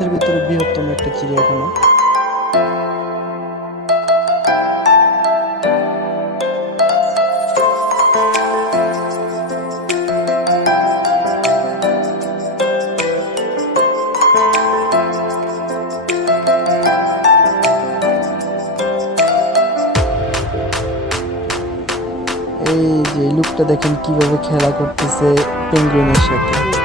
বাংলাদেশের ভিতরে বৃহত্তম একটা চিড়িয়াখানা। এই যে লোকটা দেখেন কিভাবে খেলা করতেছে পেঙ্গুইনের সাথে।